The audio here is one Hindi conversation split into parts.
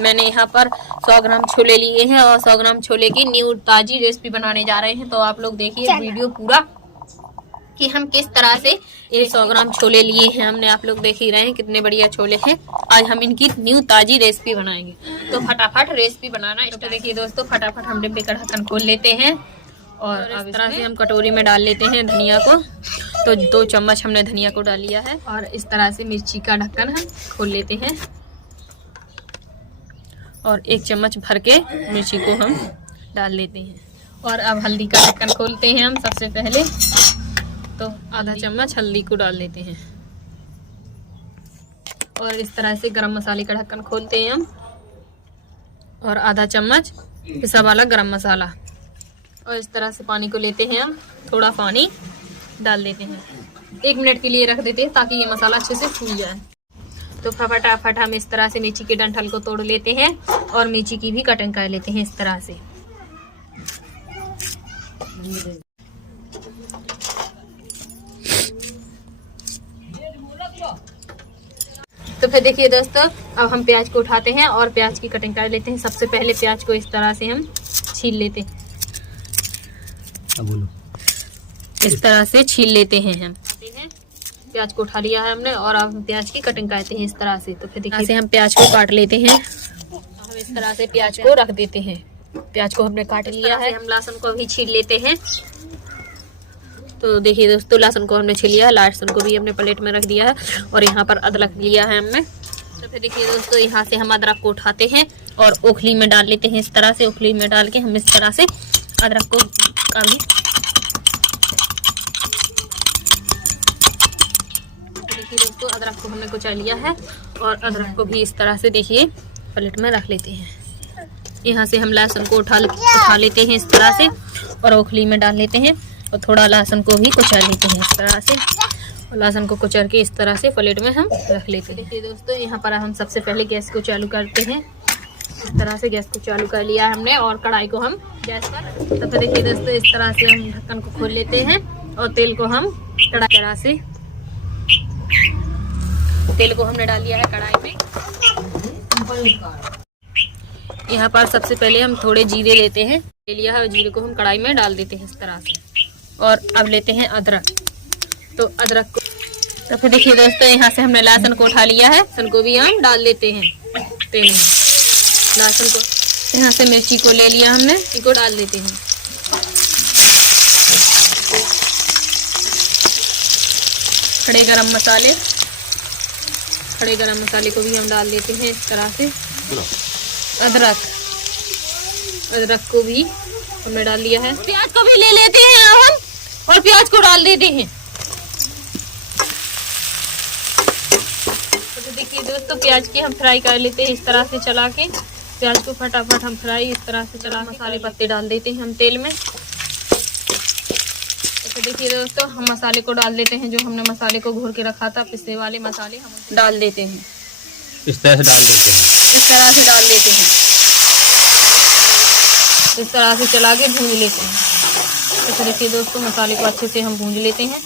मैंने यहाँ पर 100 ग्राम छोले लिए हैं और 100 ग्राम छोले की न्यू ताजी रेसिपी बनाने जा रहे हैं। तो आप लोग देखिए वीडियो पूरा कि हम किस तरह से ये 100 ग्राम छोले लिए हैं हमने। आप लोग देख ही रहे हैं कितने बढ़िया छोले हैं। आज हम इनकी न्यू ताजी रेसिपी बनाएंगे, तो फटाफट रेसिपी बनाना। तो देखिए दोस्तों, फटाफट हम डिब्बे का ढक्कन खोल लेते हैं और इस तरह से हम कटोरी में डाल लेते हैं धनिया को। तो 2 चम्मच हमने धनिया को डाल लिया है और इस तरह से मिर्ची का ढक्कन हम खोल लेते हैं और 1 चम्मच भर के मिर्ची को हम डाल लेते हैं। और अब हल्दी का ढक्कन खोलते हैं हम सबसे पहले, तो आधा चम्मच हल्दी को डाल लेते हैं और इस तरह से गरम मसाले का ढक्कन खोलते हैं हम और आधा चम्मच पिसा वाला गरम मसाला। और इस तरह से पानी को लेते हैं हम, थोड़ा पानी डाल देते हैं, 1 मिनट के लिए रख देते हैं ताकि ये मसाला अच्छे से फूल जाए। तो फटाफट हम इस तरह से मिर्ची के डंठल को तोड़ लेते हैं और मिर्ची की भी कटिंग कर लेते हैं इस तरह से। तो फिर देखिए दोस्तों, अब हम प्याज को उठाते हैं और प्याज की कटिंग कर लेते हैं। सबसे पहले प्याज को इस तरह से हम छील लेते हैं, इस तरह से छील लेते हैं हम। प्याज को उठा लिया है हमने और अब हम प्याज की कटिंग करते हैं इस तरह से। तो फिर देखिए हम प्याज को काट लेते हैं, हम इस तरह से प्याज को रख देते हैं। प्याज को हमने काट लिया है। हम लहसुन को भी छील लेते हैं। तो देखिए दोस्तों, लहसुन को हमने छील लिया है, लहसुन को भी हमने प्लेट में रख दिया है और यहाँ पर अदरक लिया है हमने। तो फिर देखिए दोस्तों, यहाँ से हम अदरक को उठाते हैं और ओखली में डाल लेते हैं इस तरह से। ओखली में डाल के हम इस तरह से अदरक को भी देखिए दोस्तों, अदरक को हमने कुचा लिया है और अदरक को भी इस तरह से देखिए प्लेट में रख लेते हैं। यहाँ से हम लहसुन को उठा लेते हैं इस तरह से और ओखली में डाल लेते हैं और थोड़ा लहसुन को भी कुचल लेते हैं इस तरह से। और लहसुन को कुचल के इस तरह से प्लेट में हम रख लेते हैं। देखिए दोस्तों, यहाँ पर हम सबसे पहले गैस को चालू करते हैं। इस तरह से गैस को चालू कर लिया है हमने और कढ़ाई को हम गैस पर। तो फिर देखिए दोस्तों, इस तरह से हम ढक्कन को खोल लेते हैं और तेल को हम कढ़ाई तरह से तेल को हमने डाल लिया है कढ़ाई में। यहाँ पर सबसे पहले हम थोड़े जीरे लेते हैं, ले लिया है, जीरे को हम कढ़ाई में डाल देते हैं इस तरह से। और अब लेते हैं अदरक, तो अदरक को तो फिर देखिए दोस्तों, यहाँ से हमने लहसुन को उठा लिया है, लहसुन को भी हम डाल देते हैं तेल में। लहसुन को यहाँ से मिर्ची को ले लिया हमने, इसको डाल देते हैं। खड़े गरम मसाले को भी हम डाल देते हैं इस तरह से। अदरक को भी हमने डाल लिया है। प्याज को भी ले लेते हैं हम और प्याज को डाल देते हैं। तो देखिए दोस्तों, प्याज की हम फ्राई कर लेते हैं इस तरह से चला के। प्याज को फटाफट हम फ्राई इस तरह से चला। मसाले पत्ते डाल देते हैं हम तेल में। तो देखिए दोस्तों, हम मसाले को डाल देते हैं, जो हमने मसाले को घोल के रखा था, पिसे वाले मसाले हम डाल देते हैं। इस तरह से डाल देते हैं, इस तरह से डाल देते हैं, इस तरह से चला के भून लेते हैं। तो देखिए दोस्तों, मसाले को अच्छे से हम भून लेते हैं।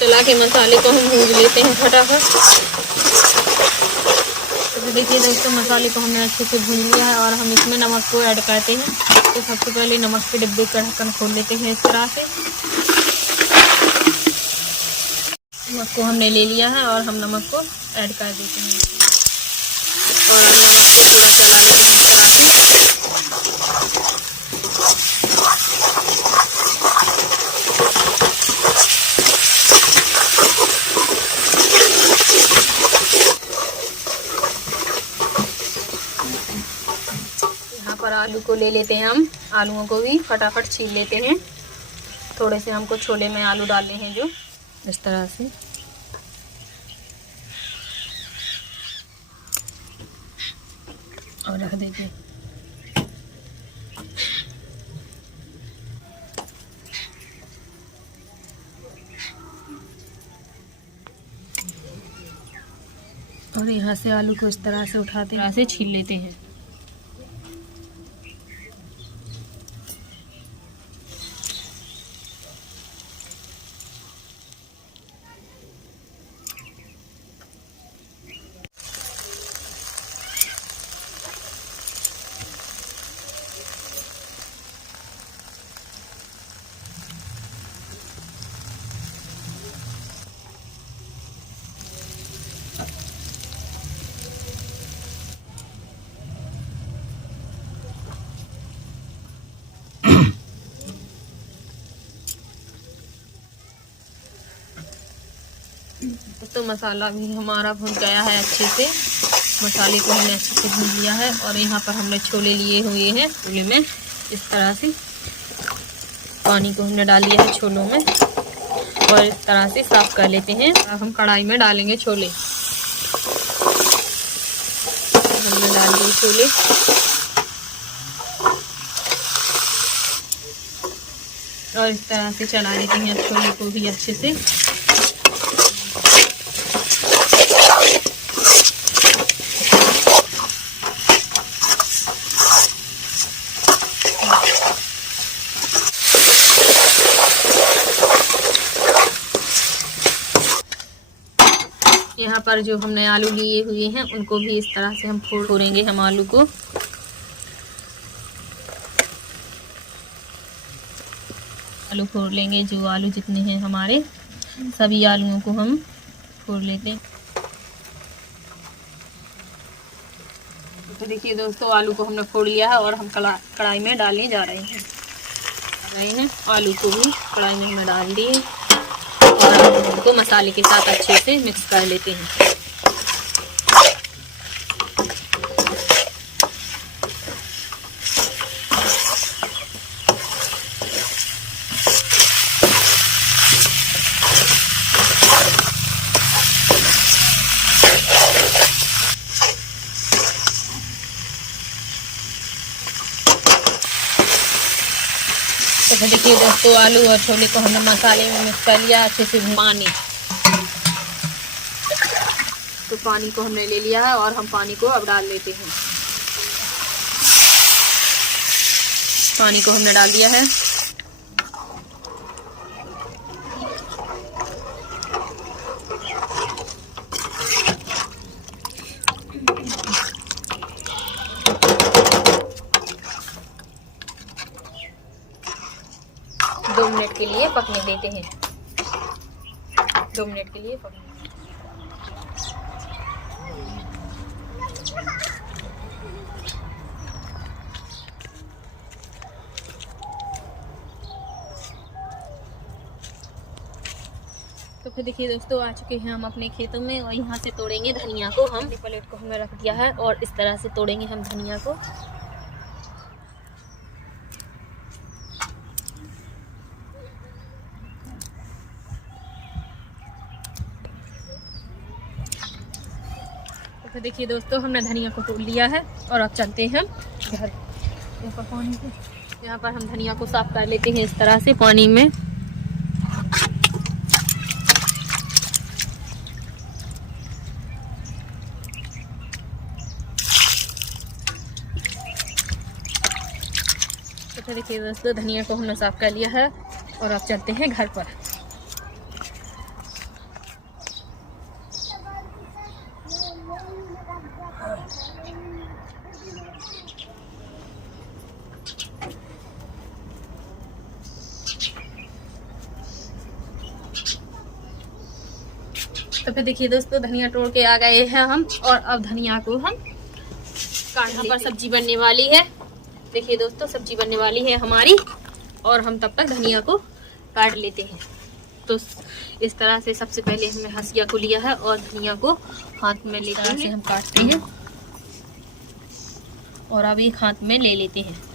चला के मसाले को हम भून लेते हैं फटाफट। तो देखिए दोस्तों, मसाले को हमने अच्छे से भून लिया है और हम इसमें नमक को ऐड करते हैं। तो सबसे पहले नमक के डिब्बे का ढक्कन खोल लेते हैं इस तरह से। नमक को हमने ले लिया है और हम नमक को ऐड कर देते हैं और हम नमक को पूरा चला लेते हैं इस तरह से। यहाँ पर आलू को ले लेते हैं हम, आलूओं को भी फटाफट छील लेते हैं। थोड़े से हमको छोले में आलू डालने हैं, जो इस तरह से। और रख देते हैं। और यहाँ से आलू को इस तरह से उठाते हैं, ऐसे छील लेते हैं। तो मसाला भी हमारा भुन गया है अच्छे से। मसाले को हमने अच्छे से भून लिया है और यहाँ पर हमने छोले लिए हुए हैं। छोले में इस तरह से पानी को हमने डाल दिया है छोलों में और इस तरह से साफ कर लेते हैं। अब हम कढ़ाई में डालेंगे छोले। हमने डाल दिए छोले और इस तरह से चला लेते हैं छोले को भी अच्छे से। यहाँ पर जो हमने आलू लिए हुए हैं उनको भी इस तरह से हम फोड़ेंगे। हम आलू को फोड़ लेंगे। जो आलू जितने हैं हमारे सभी आलूओं को हम फोड़ लेते हैं। तो देखिए दोस्तों आलू को हमने फोड़ लिया है और हम कढ़ाई में डालने जा रहे हैं। आलू को भी कढ़ाई में हमने डाल दिए और उनको मसाले के साथ अच्छे से मिक्स कर लेते हैं। तो देखिए दोस्तों आलू और छोले को हमने मसाले में मिक्स कर लिया अच्छे से। पानी को हमने ले लिया है और हम पानी को अब डाल लेते हैं। पानी को हमने डाल दिया है। दो मिनट के लिए पकने देते हैं। 2 मिनट के लिए पकने। तो फिर देखिए दोस्तों आ चुके हैं हम अपने खेतों में और यहाँ से तोड़ेंगे धनिया को। हम प्लेट को हमने रख दिया है और इस तरह से तोड़ेंगे हम धनिया को। तो देखिए दोस्तों हमने धनिया को तोड़ लिया है और अब चलते हैं घर। यहाँ पर हम धनिया को साफ कर लेते हैं इस तरह से पानी में। तो देखिए दोस्तों धनिया को हमने साफ कर लिया है और अब चलते हैं घर पर। तो फिर देखिए दोस्तों धनिया तोड़ के आ गए हैं हम और अब धनिया को हम यहाँ पर सब्जी बनने वाली है। देखिए दोस्तों सब्जी बनने वाली है हमारी और हम तब तक धनिया को काट लेते हैं। तो इस तरह से सबसे पहले हमने हंसिया को लिया है और धनिया को हाथ में लेते हैं। हम काटते हैं और अब एक हाथ में ले लेते हैं।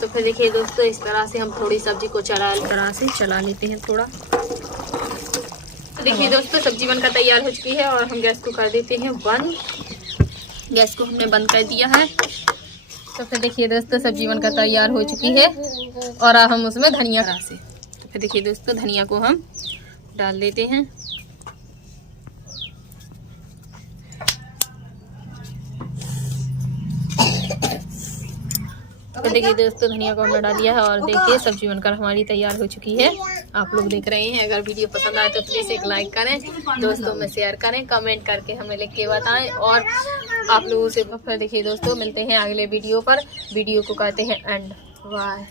तो फिर देखिए दोस्तों इस तरह से हम थोड़ी सब्जी को चला लेते हैं थोड़ा। तो देखिए दोस्तों सब्जी बनकर तैयार हो चुकी है और हम गैस को कर देते हैं बंद। गैस को हमने बंद कर दिया है। तो फिर देखिए दोस्तों सब्जी बनकर तैयार हो चुकी है और अब हम उसमें धनिया से तो फिर देखिए दोस्तों धनिया को हम डाल देते हैं। तो देखिए दोस्तों धनिया को हमने डाल दिया है और देखिए सब्जी बनकर हमारी तैयार हो चुकी है। आप लोग देख रहे हैं। अगर वीडियो पसंद आए तो प्लीज़ एक लाइक करें, दोस्तों में शेयर करें, कमेंट करके हमें लिख के बताएं और आप लोगों से फिर देखिए दोस्तों मिलते हैं अगले वीडियो पर। वीडियो को करते हैं एंड बाय।